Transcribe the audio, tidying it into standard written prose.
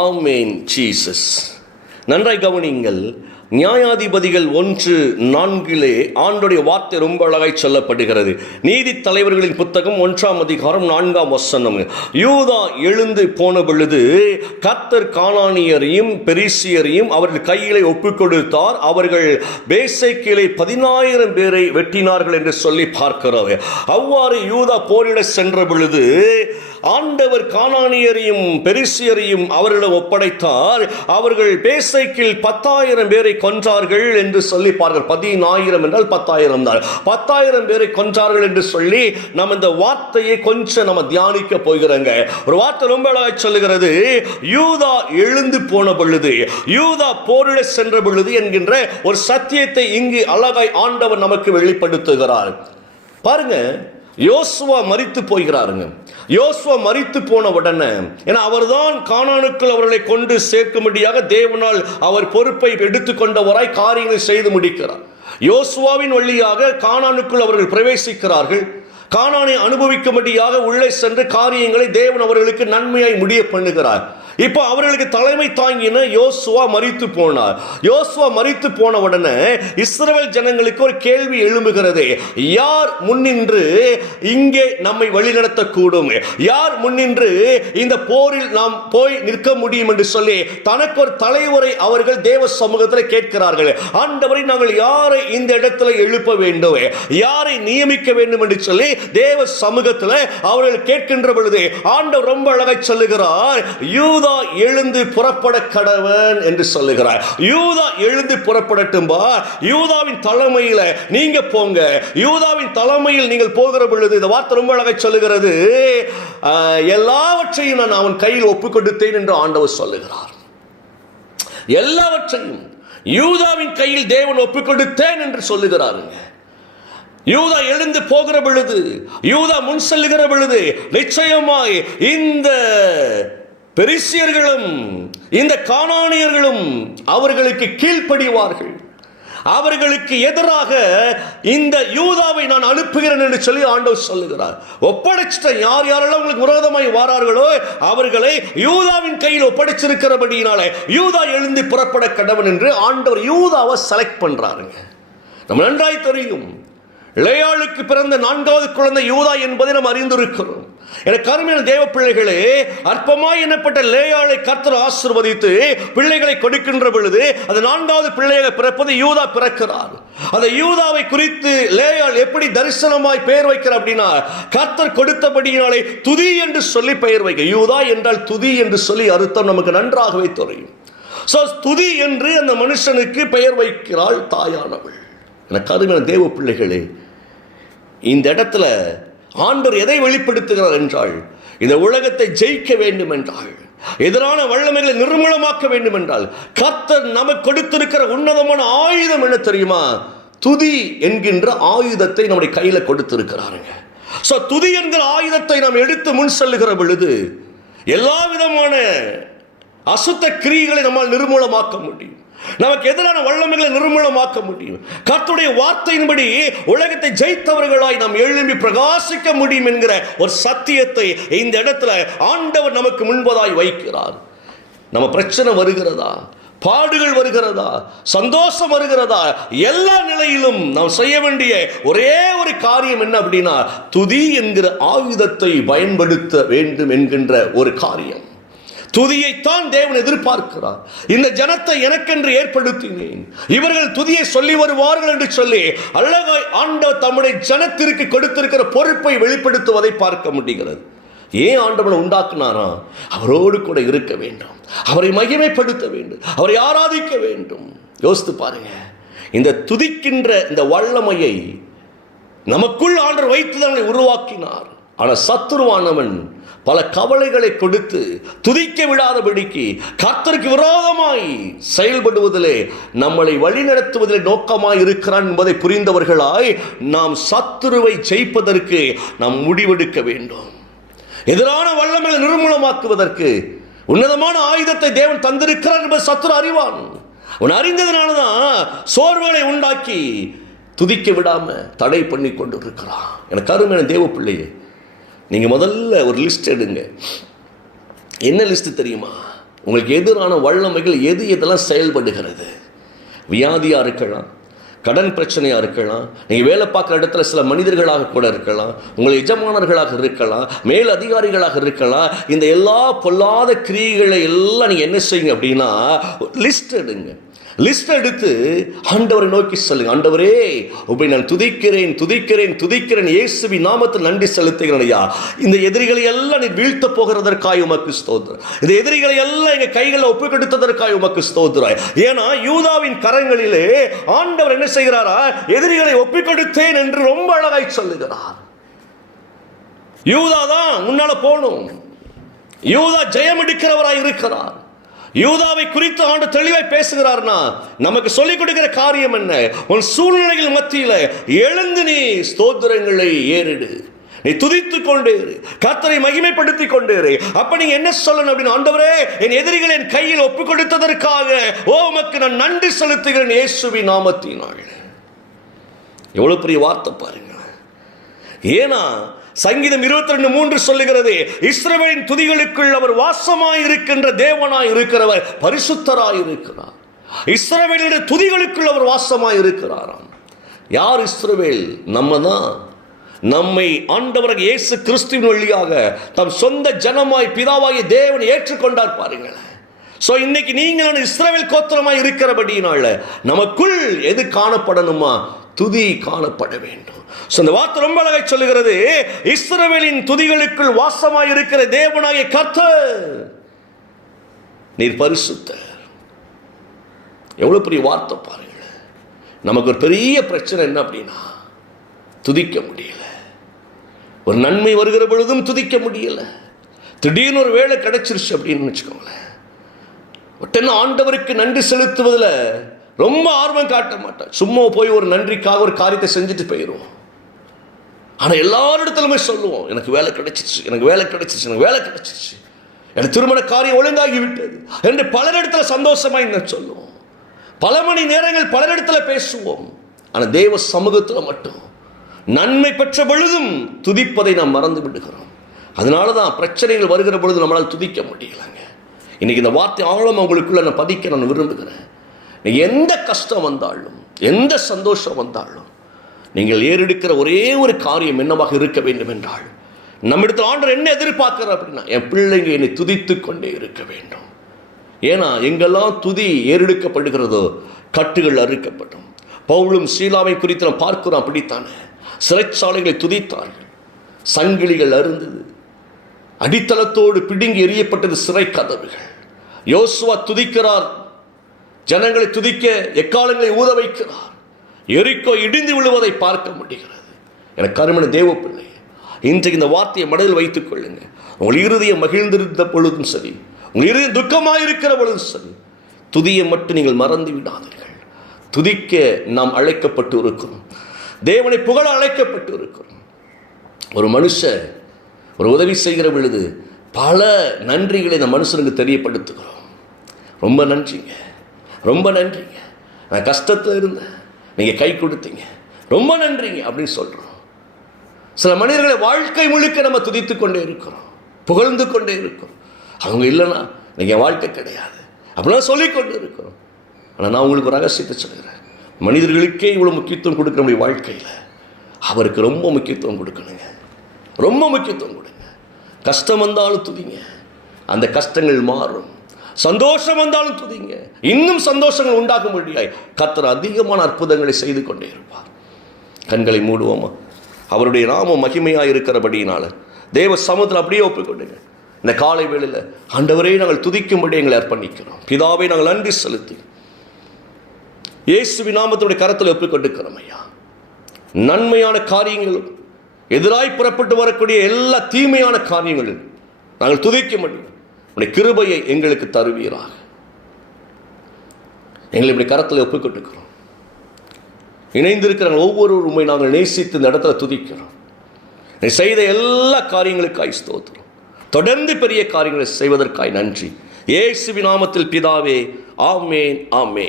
ஆமென் Jesus. நன்றாய் கவனியுங்கள். நியாயாதிபதிகள் 1:4 ஆண்டோடைய வார்த்தை ரொம்ப அழகாய் சொல்லப்படுகிறது. நீதி தலைவர்களின் புத்தகம் 1ஆம் அதிகாரம் 4ஆம் வசனம். யூதா எழுந்து போன பொழுது கர்த்தர் கானானியரையும் பெரிசியரையும் அவர்கள் கையிலே ஒப்புக் கொடுத்தார். அவர்கள் பேசேக்கிலே 10,000 பேரை வெட்டினார்கள் என்று சொல்லி பார்க்கிறார். அவ்வாறு யூதா போரிட சென்ற பொழுது ஆண்டவர் கானானியரையும் பெரிசியரையும் அவர்களிடம் ஒப்படைத்தார். அவர்கள் பேசேக்கில் 10,000 பேரை கொன்றார்கள் என்று சொல்லி பாருங்கள். 10,000 என்றால் 10,000 தான். 10,000 பேரை கொன்றார்கள் என்று சொல்லி நம்ம இந்த வார்த்தையை கொஞ்சம் நம்ம தியானிக்க போகிறோங்க. ஒரு வார்த்தை ரொம்ப அழகாக சொல்லுகிறது. யூதா எழுந்து போன பொழுது, யூதா போரிட சென்ற பொழுது என்கின்ற ஒரு சத்தியத்தை இங்கு அழகாய் ஆண்டவர் நமக்கு வெளிப்படுத்துகிறார். பாருங்க, யோசுவா மரித்து போகிறாருங்க. யோசுவா மரித்து போன உடனே, ஏன்னா அவர்தான் கானானுக்குள் அவர்களை கொண்டு சேர்க்கும்படியாக தேவனால் அவர் பொறுப்பை எடுத்துக்கொண்டவராய் காரியங்களை செய்து முடிக்கிறார். யோசுவாவின் வழியாக கானானுக்குள் அவர்கள் பிரவேசிக்கிறார்கள். கானானை அனுபவிக்கும்படியாக உள்ளே சென்று காரியங்களை தேவன் அவர்களுக்கு நன்மையாய் முடிய பண்ணுகிறார். இப்போ அவர்களுக்கு தலைமை தாங்கின யோசுவா மரித்து போனார். யோசுவா மரித்து போன உடனே இஸ்ரவேல் ஜனங்களுக்கு ஒரு கேள்வி எழும்புகிறது. யார் முன்னின்று இங்கே நம்மை வழிநடத்தக்கூடும்? யார் முன்னின்று இந்த போரில் நாம் போய் நிற்க முடியும் என்று சொல்லி தனக்கு ஒரு தலைவரை அவர்கள் தேவ சமூகத்தில் கேட்கிறார்கள். ஆண்டவரை, நாங்கள் யாரை இந்த இடத்துல எழுப்ப வேண்டும், யாரை நியமிக்க வேண்டும் என்று சொல்லி தேவ சமூகத்தில் அவர்கள் கேட்கின்ற பொழுது ஆண்டவர் ரொம்ப அழகாய் சொல்லுகிறார், யூதா எழுந்து புறப்பட கடவன் என்று சொல்லுகிறார். யூதா எழுந்து புறப்படட்டும்பா. யூதாவின் தலைமையில் நீங்க போங்க. யூதாவின் தலைமையில் நீங்கள் போகிற பொழுது இந்த வார்த்தை ரொம்ப அழகாக சொல்லுகிறது, எல்லாவற்றையும் நான் அவன் கையில் ஒப்புக் கொடுத்தேன் என்று ஆண்டவர் சொல்லுகிறார். எல்லாவற்றையும் யூதாவின் கையில் தேவன் ஒப்புக் கொடுத்தேன் என்று சொல்லுகிறாருங்க. யூதா எழுந்து போகிற பொழுது, யூதா முன் செல்லுகிற பொழுது நிச்சயமாய் இந்த பெரிசியர்களும் இந்த கானானியர்களும் அவர்களுக்கு கீழ்ப்படிவார்கள். அவர்களுக்கு எதிராக இந்த யூதாவை நான் அனுப்புகிறேன் என்று சொல்லி ஆண்டவர் சொல்லுகிறார். ஒப்படைச்சிட்ட யார் யாரெல்லாம் உங்களுக்கு விரோதமாய் வாரார்களோ அவர்களை யூதாவின் கையில் ஒப்படைச்சிருக்கிறபடியினாலே யூதா எழுந்து புறப்பட கடவன் என்று ஆண்டவர் யூதாவை செலக்ட் பண்றாருங்க. நம்ம நன்றாய் தெரியும், லேயாளுக்கு பிறந்த 4வது குழந்தை யூதா என்பதை நாம் அறிந்திருக்கிறோம். எனக்கு அருமையான தேவ பிள்ளைகளே, அற்பமாய் எண்ணப்பட்ட லேயாளை கர்த்தர் ஆசீர்வதித்து பிள்ளைகளை கொடுக்கின்ற பொழுது அது 4வது பிள்ளையாக பிறப்பது யூதா பிறக்கிறார். அந்த யூதாவை குறித்து லேயாள் எப்படி தரிசனமாய் பெயர் வைக்கிறார் அப்படின்னா, கர்த்தர் கொடுத்தபடியினாலே துதி என்று சொல்லி பெயர் வைக்க. யூதா என்றால் துதி என்று சொல்லி அர்த்தம் நமக்கு நன்றாகவே தெரியும். துதி என்று அந்த மனுஷனுக்கு பெயர் வைக்கிறாள் தாயானவள். எனக்கு அருமையான தேவ பிள்ளைகளே, இந்த இடத்துல ஆண்டவர் எதை வெளிப்படுத்துகிறார் என்றால், இந்த உலகத்தை ஜெயிக்க வேண்டும் என்றால், எதிரான வல்லமைகளை நிர்மூலமாக்க வேண்டும் என்றால், கர்த்தர் நமக்கு கொடுத்திருக்கிற உன்னதமான ஆயுதம் என்ன தெரியுமா? துதி என்கின்ற ஆயுதத்தை நம்முடைய கையில கொடுத்திருக்கிறாருங்க. துதி என்கிற ஆயுதத்தை நாம் எடுத்து முன் செல்லுகிற பொழுது எல்லா விதமான அசுத்த கிரியைகளை நம்மால் நிர்மூலமாக்க முடியும். நமக்கு எதிரான வல்லமைகளை நிர்மூலமாக்க முடியும். கர்த்தருடைய வார்த்தையின்படி உலகத்தை ஜெயித்தவர்களாய் நாம் எழும்பி பிரகாசிக்க முடியும் என்கிற ஒரு சத்தியத்தை இந்த இடத்துல ஆண்டவர் நமக்கு முன்பதாய் வைக்கிறார். நம்ம பிரச்சனை வருகிறதா, பாடுகள் வருகிறதா, சந்தோஷம் வருகிறதா, எல்லா நிலையிலும் நாம் செய்ய வேண்டிய ஒரே ஒரு காரியம் என்ன அப்படின்னா, துதி என்கிற ஆயுதத்தை பயன்படுத்த வேண்டும் என்கின்ற ஒரு காரியம். துதியைத்தான் தேவன் எதிர்பார்க்கிறார். இந்த ஜனத்தை எனக்கென்று ஏற்படுத்தினேன், இவர்கள் துதியை சொல்லி வருவார்கள் என்று சொல்லி அழகாய் ஆண்டவர் தம்முடைய ஜனத்திற்கு கொடுத்திருக்கிற பொறுப்பை வெளிப்படுத்துவதை பார்க்க முடிகிறது. ஏன் ஆண்டவனை உண்டாக்குனாரா? அவரோடு கூட இருக்க வேண்டும், அவரை மகிமைப்படுத்த வேண்டும், அவரை ஆராதிக்க வேண்டும். யோசித்து பாருங்க, இந்த துதிக்கின்ற இந்த வல்லமையை நமக்குள் ஆண்டவர் வைத்து நம்மை உருவாக்கினார். ஆனால் சத்துருவானவன் பல கவலைகளை கொடுத்து துதிக்க விடாதபடிக்கு கர்த்தருக்கு விரோதமாய் செயல்படுவதிலே நம்மளை வழிநடத்துவதிலே நோக்கமாய் இருக்கிறான் என்பதை புரிந்தவர்களாய் நாம் சத்துருவை ஜெயிப்பதற்கு நாம் முடிவெடுக்க வேண்டும். எதிரான வல்லமையை நிர்மூலமாக்குவதற்கு உன்னதமான ஆயுதத்தை தேவன் தந்திருக்கிறார் என்பது சத்துரு அறிவான். அவன் அறிந்ததுனாலதான் சோர்வுகளை உண்டாக்கி துதிக்க விடாம தடை பண்ணி கொண்டு இருக்கிறான். எனக்கு அருமையான தேவ பிள்ளையே, நீங்கள் முதல்ல ஒரு லிஸ்ட் எடுங்க. என்ன லிஸ்ட் தெரியுமா? உங்களுக்கு எதிரான வல்லமைகள் எதெல்லாம் செயல்படுகிறது? வியாதியாக இருக்கலாம், கடன் பிரச்சனையாக இருக்கலாம், நீங்கள் வேலை பார்க்குற இடத்துல சில மனிதர்களாக கூட இருக்கலாம், உங்கள் எஜமானர்களாக இருக்கலாம், மேல் அதிகாரிகளாக இருக்கலாம். இந்த எல்லா பொல்லாத கிரியைகளை எல்லாம் நீங்கள் என்ன செய்யுங்க அப்படின்னா லிஸ்ட் எடுங்க. லிஸ்ட் எடுத்து ஆண்டவரை நோக்கி சொல்லுங்க. ஆண்டவரே, உம்மை நான் துதிக்கிறேன் துதிக்கிறேன் துதிக்கிறேன், இயேசுவின் நாமத்தில் நன்றி செலுத்துகிறேன் ஐயா. இந்த எதிரிகளை எல்லாம் நீ வீழ்த்த போகிறதற்காய் உமக்கு ஸ்தோத்திரம். இந்த எதிரிகளை எல்லாம் எங்க கைகளை ஒப்பு கொடுத்ததற்காய் உமக்கு ஸ்தோத்திரம். ஏன்னா யூதாவின் கரங்களிலே ஆண்டவர் என்ன செய்கிறாரா? எதிரிகளை ஒப்பு கொடுத்தேன் என்று ரொம்ப அழகாய் சொல்லுகிறார். யூதா தான் முன்னால போகணும். யூதா ஜெயம் எடுக்கிறவராய் இருக்கிறார். யூதாவை குறித்து ஆண்டு தெளிவாய் பேசுகிறார்னா நமக்கு சொல்லிக் கொடுக்கிற காரியம் என்ன? உன் சூழ்நிலைகள் மத்தியில் எழுந்து நீ ஸ்தோத்திரங்களை ஏறிடு, நீ துதித்துக் கொண்டே இரு, கர்த்தரை மகிமைப்படுத்திக் கொண்டே இரு. அப்ப நீங்க என்ன சொல்லணும் அப்படின்னு, ஆண்டவரே, என் எதிரிகளை என் கையில் ஒப்புக் கொடுத்ததற்காக உமக்கு நான் நன்றி செலுத்துகிறேன் இயேசுவின் நாமத்தினால். எவ்வளவு பெரிய வார்த்தை பாருங்க. ஏன்னா சங்கீதம் 22:3 சொல்லுகிறது, இஸ்ரவேலின் துதிகளுக்குள் அவர் வாசமாய் இருக்கின்ற தேவனாய் இருக்கிறவர் பரிசுத்தராய் இருக்கிறார். இஸ்ரவேலுடைய துதிகளுக்குள் அவர் வாசமாய் இருக்கிறாராம். யார் இஸ்ரவேல்? நம்ம தான். நம்மை ஆண்டவராகிய இயேசு கிறிஸ்துவின் வழியாக தம் சொந்த ஜனமாய் பிதாவாகிய தேவன் ஏற்றுக்கொண்டார் பாருங்களேன். சோ இன்னைக்கு நீங்கள் இஸ்ரவேல் கோத்திரமாய் இருக்கிறபடியினால நமக்குள் எது காணப்படணுமா? துதி காணப்பட வேண்டும். இந்த வார்த்தை ரொம்ப அழகாய் சொல்லுகிறது, இஸ்ரவேலின் துதிகளுக்குள் வாசமாய் இருக்கிற தேவனாகிய கர்த்தர் நீர் பரிசுத்தர். எவ்வளவு பெரிய வார்த்தை பாருங்க. நமக்கு ஒரு பெரிய பிரச்சனை என்ன அப்படின்னா, துதிக்க முடியல. ஒரு நன்மை வருகிற பொழுதும் துதிக்க முடியல. திடீர்னு ஒரு வேலை கிடைச்சிருச்சு அப்படின்னு வச்சுக்கோங்களேன், உடனே ஆண்டவருக்கு நன்றி செலுத்துவதில் ரொம்ப ஆர்வம் காட்ட மாட்டேன். சும்மா போய் ஒரு நன்றிக்காக ஒரு காரியத்தை செஞ்சுட்டு போயிடுவோம். ஆனால் எல்லாரிடத்துலுமே சொல்லுவோம், எனக்கு வேலை கிடைச்சிச்சு, எனக்கு வேலை கிடைச்சிச்சு, எனக்கு வேலை கிடைச்சிச்சு, எனக்கு திருமண காரியம் ஒழுங்காகி விட்டது என்று பலரிடத்துல சந்தோஷமாய் சொல்லுவோம். பல மணி நேரங்கள் பலரிடத்துல பேசுவோம். ஆனால் தேவ சமூகத்தில் மட்டும் நன்மை பெற்ற பொழுதும் துதிப்பதை நாம் மறந்து விடுகிறோம். அதனால தான் பிரச்சனைகள் வருகிற பொழுது நம்மளால் துதிக்க முடியலைங்க. இன்னைக்கு இந்த வார்த்தை ஆழம் உங்களுக்குள்ள நான் பதிக்க நான் விரும்புகிறேன். எந்த கஷ்டம் வந்தாலும், எந்த சந்தோஷம் வந்தாலும், நீங்கள் ஏறெடுக்கிற ஒரே ஒரு காரியம் என்னவாக இருக்க வேண்டும் என்றால், நம்மிடத்தில் ஆண்டவர் என்ன எதிர்பார்க்கிறார் அப்படின்னா, என் பிள்ளைங்க என்னை துதித்து கொண்டே இருக்க வேண்டும். ஏன்னா எங்கெல்லாம் துதி ஏறெடுக்கப்படுகிறதோ கட்டுகள் அறுக்கப்படும். பவுலும் சீலாவை குறித்து நாம் பார்க்கிறோம். அப்படித்தானே சிறைச்சாலைகளை துதித்தார்கள், சங்கிலிகள் அருந்தது, அடித்தளத்தோடு பிடுங்கி எறியப்பட்டது சிறை கதவுகள். யோசுவா துதிக்கிறார், ஜனங்களை துதிக்க எக்காலங்களை ஊத வைக்கிறார். எரிக்கோ இடிந்து விழுவதை பார்க்க முடிகிறது. எனக்கு கருமன தேவ பிள்ளை, இன்றைக்கு இந்த வார்த்தையை மனதில் வைத்துக் கொள்ளுங்க. உங்கள் இருதயம் மகிழ்ந்திருந்த பொழுதும் சரி, உங்கள் இருதயம் துக்கமாயிருக்கிற பொழுதும் சரி, துதியை மட்டும் நீங்கள் மறந்து விடாதீர்கள். துதிக்க நாம் அழைக்கப்பட்டு இருக்கிறோம். தேவனை புகழ அழைக்கப்பட்டு இருக்கிறோம். ஒரு மனுஷன் ஒரு உதவி செய்கிற பொழுது பல நன்றிகளை இந்த மனுஷனுக்கு தெரியப்படுத்துகிறோம். ரொம்ப நன்றிங்க, ரொம்ப நன்றிங்க, நான் கஷ்டத்தில் இருந்தேன், நீங்கள் கை கொடுத்தீங்க, ரொம்ப நன்றிங்க அப்படின்னு சொல்கிறோம். சில மனிதர்களை வாழ்க்கை முழுக்க நம்ம துதித்து கொண்டே இருக்கிறோம், புகழ்ந்து கொண்டே இருக்கிறோம். அவங்க இல்லைன்னா நீங்கள் வாழ்க்கை கிடையாது அப்படிலாம் சொல்லிக்கொண்டு இருக்கிறோம். ஆனால் நான் உங்களுக்கு ஒரு ரகசியத்தை சொல்கிறேன். மனிதர்களுக்கே இவ்வளோ முக்கியத்துவம் கொடுக்குற நம்முடைய வாழ்க்கையில் அவருக்கு ரொம்ப முக்கியத்துவம் கொடுக்கணுங்க, ரொம்ப முக்கியத்துவம் கொடுங்க. கஷ்டம் வந்தாலும் துதிங்க, அந்த கஷ்டங்கள் மாறும். சந்தோஷம் வந்தாலும் துதிங்க, இன்னும் சந்தோஷங்கள் உண்டாக்க முடியாது. கர்த்தர் அதிகமான அற்புதங்களை செய்து கொண்டே இருப்பார். கண்களை மூடுவோமா? அவருடைய நாமம் மகிமையாக இருக்கிறபடியினால தேவ சமூகத்தில் அப்படியே ஒப்புக்கொண்டுங்க. இந்த காலை வேளையில் ஆண்டவரே நாங்கள் துதிக்கும்படி எங்களை அர்ப்பணிக்கிறோம். பிதாவை நாங்கள் நன்றி செலுத்தி இயேசுவின் நாமத்துடைய கரத்தில் ஒப்புக்கொண்டிருக்கிறோம் ஐயா. நன்மையான காரியங்களும் எதிராய் புறப்பட்டு வரக்கூடிய எல்லா தீமையான காரியங்களும் நாங்கள் துதிக்க முடியும். உடைய கிருபையை எங்களுக்கு தருவீராக. எங்களை இப்படி கரத்தில் ஒப்புக்கொண்டிருக்கிறோம். இணைந்திருக்கிற ஒவ்வொரு உண்மை நாங்கள் நேசித்து இந்த இடத்துல துதிக்கிறோம். நீ செய்த எல்லா காரியங்களுக்காய் ஸ்தோத்திரம். தொடர்ந்து பெரிய காரியங்களை செய்வதற்காய் நன்றி. இயேசுவின் நாமத்தில் பிதாவே, ஆமேன், ஆமேன்.